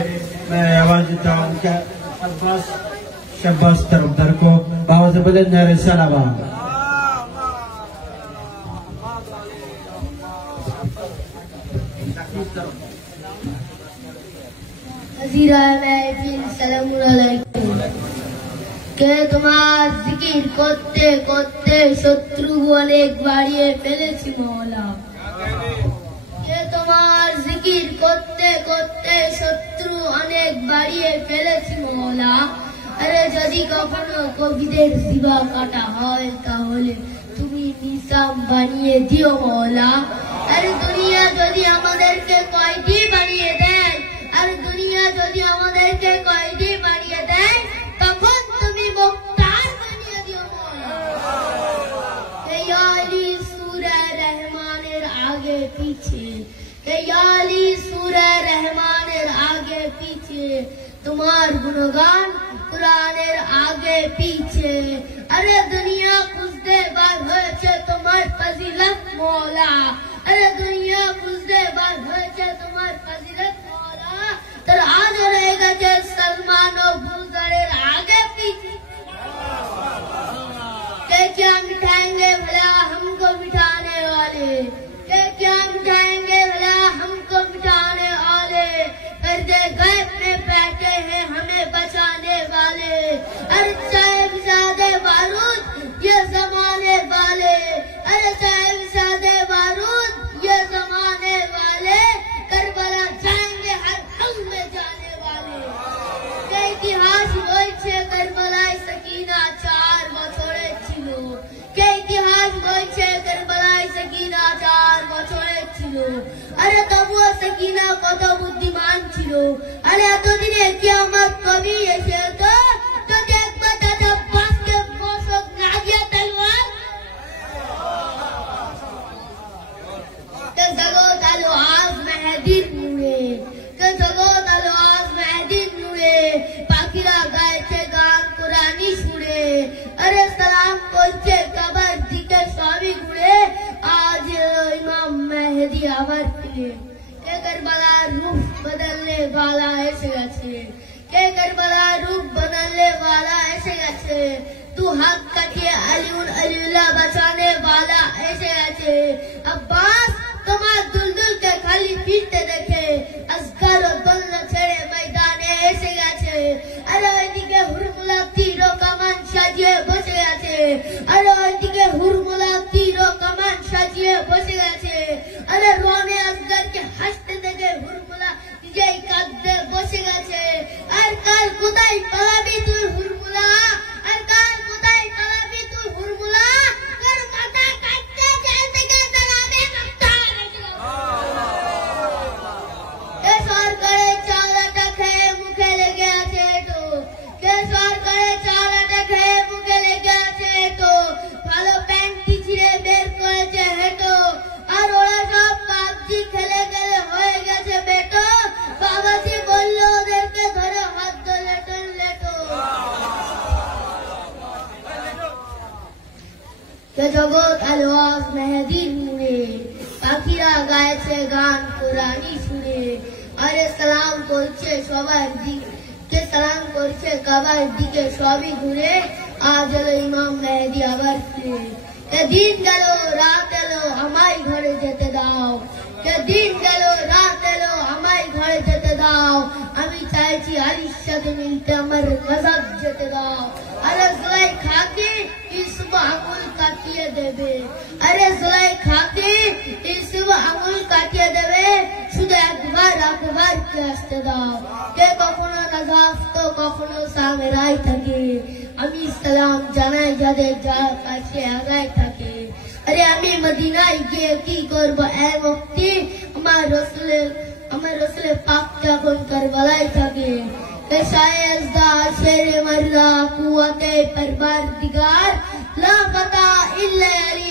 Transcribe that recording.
मैं आवाज देता हूँ क्या शब्बास तरफदार को बाबा से बदल जा रहे सलावा কে তোমার জিকির করতে করতে শত্রু অনেক বাড়িয়ে ফেলেছি মওলা কে তোমার জিকির করতে করতে শত্রু অনেক বাড়িয়ে ফেলেছি মওলা আরে যদি কখনো কবিদের জিবা কাটা হয় তাহলে তুমি নিজাম বানিয়ে দিও মওলা আরে দুনিয়া যদি আমাদেরকে কয়দি বানিয়ে দেয় আরে দুনিয়া যদি আমাদেরকে কয়দি বানিয়ে দেয় তখন তুমি মুক্তার বানিয়ে দিও মওলা ইয়ালি সূরা রহমানের আগে পিছে ইয়ালি সূরা রহমানের আগে পিছে তোমার গুণগান কুরআনের আগে পিছে আরে দুনিয়া খুঁজতে বার হয়েছে তোমার ফজিলত মওলা अरे दुनिया खुशदे बार होचे तुम्हार फजीलत मौला तर आज रहेगा जो सलमान और बुज़रे आगे पीछे के क्या मिठाएंगे भला हमको मिठाने वाले के क्या मिठाएंगे भला हमको मिठाने वाले पर्दे गैब में बैठे हैं हमें बचाने वाले अरे चाहे विसादे बारूद ये जमाने वाले अरे चाहे विसादे बारूद ये जमाने वाले करबला जाएंगे हर हल में जाने वाले के इतिहास বলছে কারবালায় সকিনা 4 বছরে ছিল কে ইতিহাস বলছে কারবালায় সকিনা 4 বছরে ছিল আরে তবুও সকিনা কত বুদ্ধিমান ছিল আরে এতদিনে কিয়ামত কবি এসে তো দেখবা দাদা বাসকে মশক না দিয়া তলোয়ার जगत आलो आज महदीर मुड़े जगत आलो आज महदीर मुड़े पाखिरा गायचे गान कुरानी सुड़े अरे सलाम করছে কবর দিকে সবই ঘুরে आज इमाम मेहदी আবার ফিরে কে কারবালার রূপ বদলনে वाला এসে গেছে কে কারবালার রূপ বদলনে वाला এসে গেছে तू हक কাটিয়ে আলিউল্লাহ বাঁচানে वाला এসে গেছে अब्बास তোমার দুলদুল কে খালি ফিরতে দেখে আসগার ও দোলনা ছেড়ে ময়দানে এসে গেছে আরে ওইদিকে হুরমুলা তীর ও কামান সাজিয়ে বসে গেছে আরে ওইদিকে হুরমুলা তীর ও কামান সাজিয়ে বসে গেছে আরে রনে আসগার কে হাসতে দেখে হুরমুলা নিজেই কাঁদতে বসে গেছে আর কাল কোথায় পালাবি তুই হুরমুলা আর কাল কোথায় পালাবি তুই হুরমুলা তোর মাথা কাটতে জেল থেকে তাড়াবে কে সরকারের চালাটা খেয়ে মুখে লেগে আছে তো কে সরকারের চালাটা খেয়ে মুখে লেগে আছে তো ভালো প্যান্টি ছিঁড়ে বের করেছে হেঁটো আর ওরা সব পাবজি খেলে গেলে হয়ে গেছে বেটো বাবাজি বললো ওদেরকে ধরে হাত ধরে লেটো কে জগৎ আলোয়াজ মেহেদির মুড়ে পাখিরা গাইছে গান কোরআনি শুনে আরে সালাম করছে সবার দিকে সালাম করছে কাবার দিকে সবই ঘুরে আজ এলো ইমাম মেহেদি আবার ফিরে কে দিন গেল রাত এলো আমায় ঘরে যেতে দাও কে দিন গেল রাত এলো আমায় ঘরে যেতে দাও আমি চাইছি আলীর সাথে মিলতে আমার গজব যেতে দাও আরে জুলাই খাকি ইসব আঙুল কাটিয়ে দেবে আরে জুলাই খাকি ইসব আঙুল কাটিয়ে দেবে শুধু একবার কে আসতে দাও কে কখনো নাজাফ তো কখনো সামেরাই থাকে আমি সালাম জানাই যাদের যার কাছে আগায় থাকে আরে আমি মদিনায় গিয়ে কি করবো এ মুক্তি আমার রসুলের পাক যখন কারবালায় থাকে शेर मर्दा कुव्वते परवरदिगार ला फता इल्ला अली